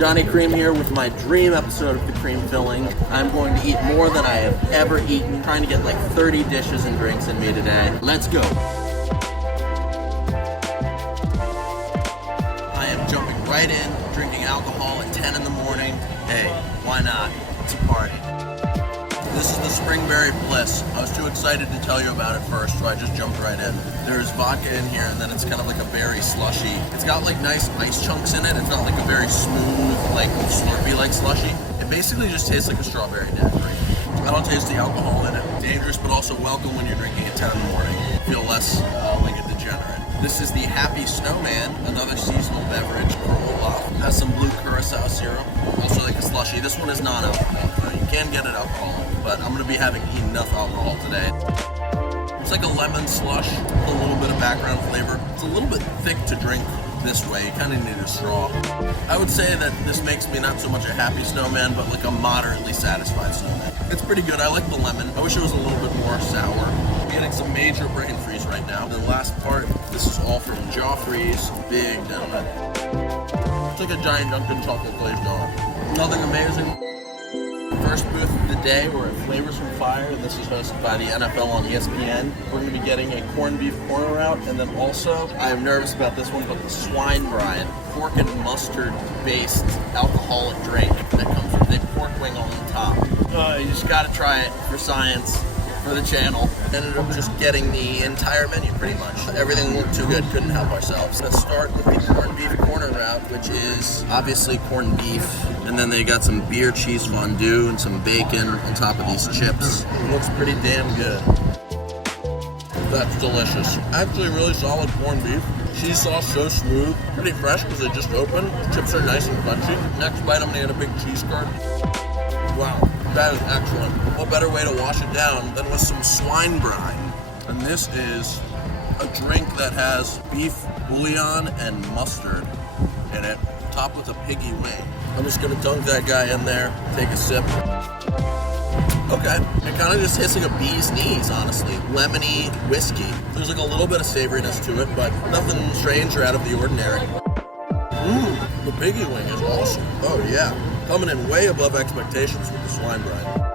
Johnny Cream here with my dream episode of the cream filling. I'm going to eat more than I have ever eaten, trying to get like 30 dishes and drinks in me today. Let's go. I am jumping right in, drinking alcohol at 10 in the morning. Hey, why not? It's a party. This is the Springberry Bliss. I was too excited to tell you about it first, so I just jumped right in. There's vodka in here, and then it's kind of like a berry slushy. It's got like nice ice chunks in it. It's not like a very smooth, like Slurpee-like slushy. It basically just tastes like a strawberry daiquiri. I don't taste the alcohol in it. Dangerous, but also welcome when you're drinking at 10 in the morning. Feel less like a degenerate. This is the Happy Snowman, another seasonal beverage for Olaf. Has some blue curacao syrup, also like a slushy. This one is non-alcoholic. You can get it alcoholic, but I'm going to be having enough alcohol today. It's like a lemon slush, a little bit of background flavor. It's a little bit thick to drink this way. You kind of need a straw. I would say that this makes me not so much a happy snowman, but like a moderately satisfied snowman. It's pretty good. I like the lemon. I wish it was a little bit more sour. I'm getting some major brain freeze right now. The last part, this is all from Joffrey's Big Donut. It's like a giant Dunkin' chocolate glazed donut. Nothing amazing. First booth of the day, we're at Flavors from Fire, and this is hosted by the NFL on ESPN. We're going to be getting a corned beef corner out, and then also, I am nervous about this one, but the swine brine, pork and mustard-based alcoholic drink that comes with a pork wing on the top. You just got to try it for science, for the channel. Ended up just getting the entire menu, pretty much. Everything looked too good, couldn't help ourselves. Let's start with the corned beef corner route, which is obviously corned beef. And then they got some beer cheese fondue and some bacon on top of these chips. It looks pretty damn good. That's delicious. Actually really solid corned beef. Cheese sauce so smooth. Pretty fresh because they just opened. Chips are nice and crunchy. Next bite I'm going to get a big cheese curd. Wow, that is excellent. What better way to wash it down than with some swine brine? And this is a drink that has beef bouillon and mustard in it, topped with a piggy wing. I'm just gonna dunk that guy in there, take a sip. Okay, it kind of just tastes like a bee's knees, honestly. Lemony whiskey. There's like a little bit of savoriness to it, but nothing strange or out of the ordinary. The piggy wing is awesome. Oh yeah, coming in way above expectations with the swine brine.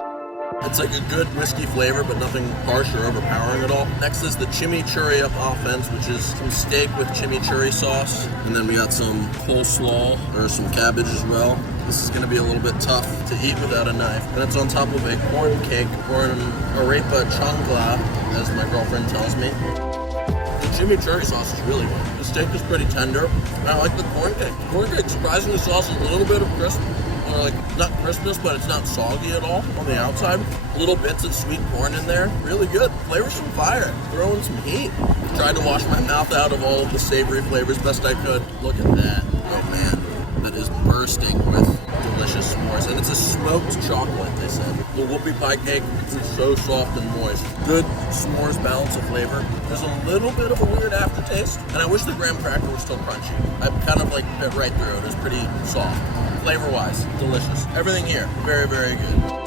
It's like a good whiskey flavor, but nothing harsh or overpowering at all. Next is the chimichurri up offense, which is some steak with chimichurri sauce. And then we got some coleslaw, or some cabbage as well. This is gonna be a little bit tough to eat without a knife. And it's on top of a corn cake, or an arepa chancla, as my girlfriend tells me. The chimichurri sauce is really good. The steak is pretty tender, and I like the corn cake. The corn cake surprisingly still has a little bit of crisp. Or like, not crispness, but it's not soggy at all on the outside. Little bits of sweet corn in there. Really good. Flavors from Fire. Throwing some heat. Tried to wash my mouth out of all of the savory flavors best I could. Look at that. Oh man. That is bursting with delicious s'mores. And it's a smoked chocolate, they said. The whoopie pie cake is so soft and moist. Good s'mores balance of flavor. There's a little bit of a weird aftertaste. And I wish the graham cracker was still crunchy. I kind of like bit right through it. It was pretty soft. Flavor-wise, delicious. Everything here, very, very good.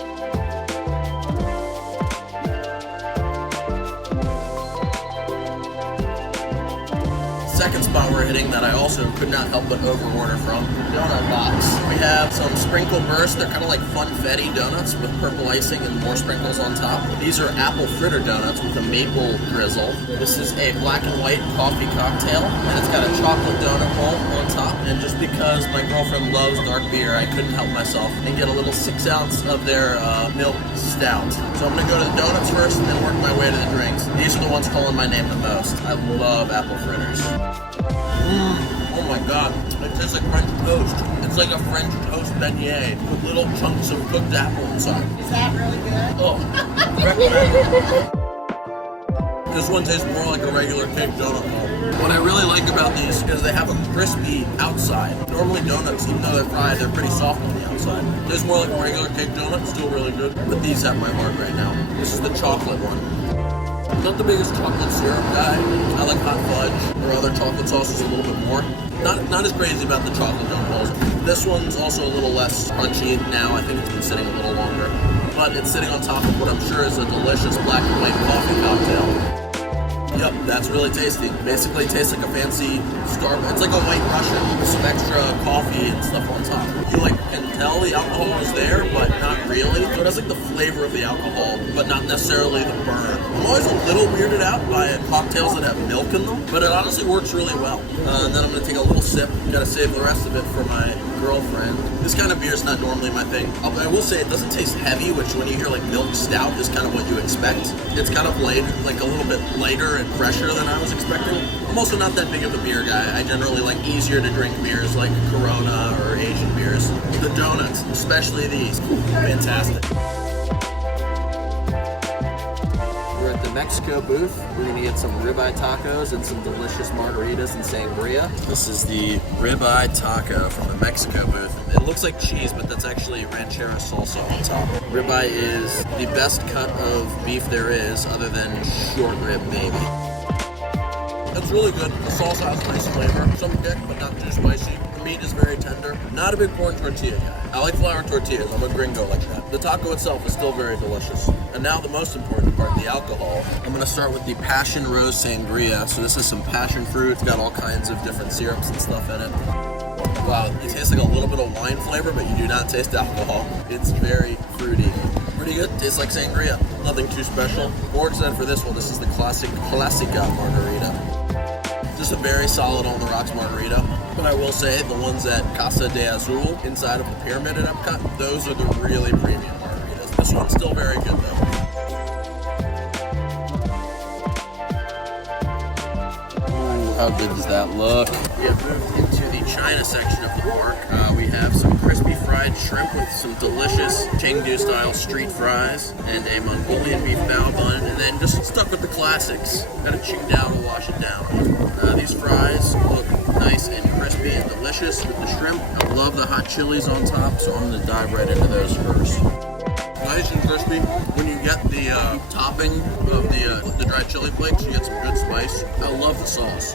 Second spot we're hitting that I also could not help but over-order from, donut box. We have some sprinkle burst. They're kind of like funfetti donuts with purple icing and more sprinkles on top. These are apple fritter donuts with a maple drizzle. This is a black and white coffee cocktail, and it's got a chocolate donut hole on top. And just because my girlfriend loves dark beer, I couldn't help myself and get a little 6 ounce of their milk stout. So I'm gonna go to the donuts first and then work my way to the drinks. These are the ones calling my name the most. I love apple fritters. Oh my god, it tastes like French toast. It's like a French toast beignet with little chunks of cooked apple inside. Is that really good? Oh, recommend. This one tastes more like a regular cake donut hole. What I really like about these is they have a crispy outside. Normally donuts, even though they're fried, they're pretty soft on the outside. This is more like a regular cake donut, still really good. But these have my heart right now. This is the chocolate one. I'm not the biggest chocolate syrup guy. I like hot fudge or other chocolate sauces a little bit more. Not as crazy about the chocolate donut holes. This one's also a little less crunchy now. I think it's been sitting a little longer. But it's sitting on top of what I'm sure is a delicious black and white coffee cocktail. Yep, that's really tasty. Basically tastes like a fancy Starbucks. It's like a white Russian. some extra coffee and stuff on top. You like can tell the alcohol is there, but not really. So it has like the flavor of the alcohol, but not necessarily the burn. I'm always a little weirded out by cocktails that have milk in them, but it honestly works really well. And then I'm gonna take a little sip. Gotta save the rest of it for my girlfriend. This kind of beer is not normally my thing. I will say it doesn't taste heavy, which when you hear like milk stout is kind of what you expect. It's kind of light, like a little bit lighter and fresher than I was expecting. I'm also not that big of a beer guy. I generally like easier to drink beers like Corona or Asian beers. The donuts, especially these, fantastic. We're at the Mexico booth. We're gonna get some ribeye tacos and some delicious margaritas and sangria. This is the ribeye taco from the Mexico booth. It looks like cheese, but that's actually ranchero salsa on top. Ribeye is the best cut of beef there is, other than short rib maybe. It's really good. The salsa has a nice flavor. Some kick, but not too spicy. The meat is very tender. Not a big corn tortilla guy. I like flour tortillas. I'm a gringo like that. The taco itself is still very delicious. And now the most important part, the alcohol. I'm gonna start with the Passion Rose Sangria. So this is some passion fruit. It's got all kinds of different syrups and stuff in it. Wow, it tastes like a little bit of wine flavor, but you do not taste alcohol. It's very fruity. Pretty good. Tastes like sangria. Nothing too special. More excited for this one. This is the Classica Margarita. Just a very solid on the rocks margarita. But I will say the ones at Casa de Azul inside of the pyramid at Epcot, those are the really premium margaritas. This one's still very good though. Ooh, how good does that look? We have moved into the China section of the park. We have some crispy fried shrimp with some delicious Chengdu style street fries and a Mongolian beef bao bun, and then just stuck with the classics. Gotta chew down and wash it down. These fries look nice and crispy and delicious with the shrimp. I love the hot chilies on top, so I'm gonna dive right into those first. Nice and crispy. When you get the topping of the dried chili flakes, you get some good spice. I love the sauce.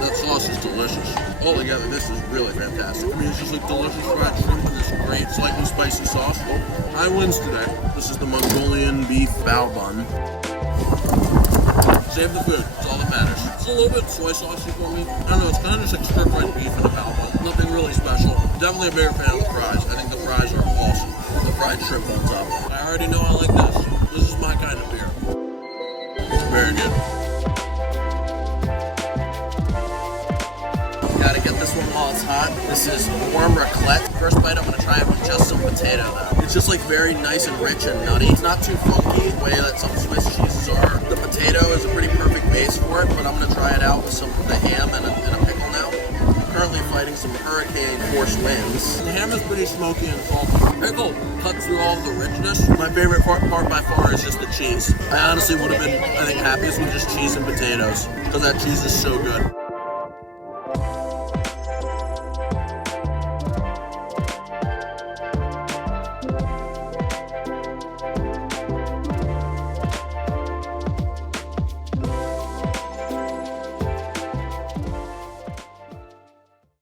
That sauce is delicious. Altogether, this is really fantastic. I mean, it's just like delicious fried shrimp and this great, slightly spicy sauce. I wins today. This is the Mongolian beef bao bun. Save the food. It's all that matters. It's a little bit soy saucy for me. I don't know. It's kind of just like stir-fried beef in a bao bun. Nothing really special. Definitely a bigger fan of the fries. I think the fries are awesome. The fried shrimp on top. I already know I like this. This is my kind of beer. It's very good. Gotta get this one while it's hot. This is warm raclette. First bite I'm gonna try it with just some potato though. It's just like very nice and rich and nutty. It's not too funky the way that some Swiss cheeses are. The potato is a pretty perfect base for it, but I'm gonna try it out with some of the ham and a pickle now. I'm currently fighting some hurricane force winds. The ham is pretty smoky and salty. Pickle cuts through all of the richness. My favorite part by far is just the cheese. I honestly would have been, I think, happiest with just cheese and potatoes because that cheese is so good.